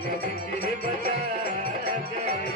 कभी के बचा जाए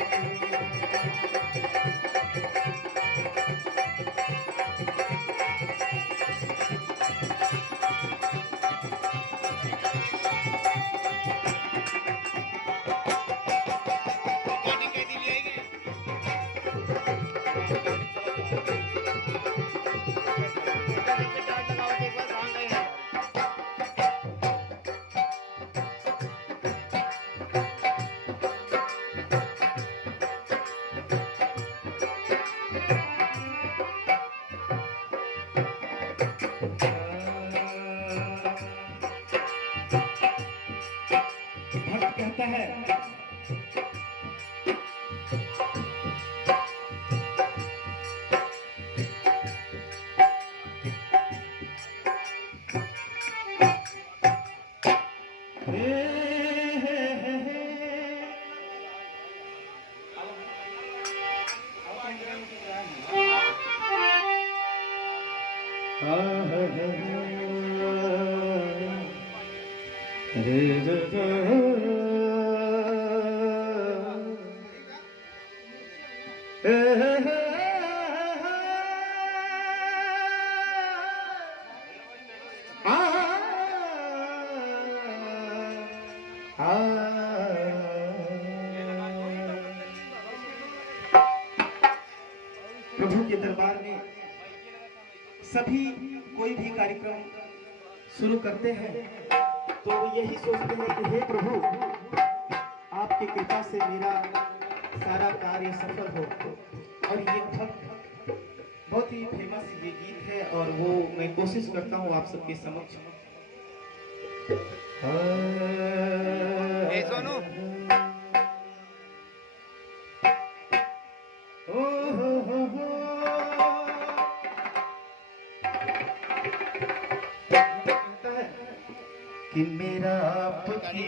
भक्त कहता है प्रभु के दरबार में सभी कोई भी कार्यक्रम शुरू करते हैं तो यही सोचते हैं कि हे प्रभु आपकी कृपा से मेरा सारा कार्य सफल हो। और ये बहुत ही फेमस ये गीत है और वो मैं कोशिश करता हूँ आप सबके समक्ष। सोनू कि मेरा आपकी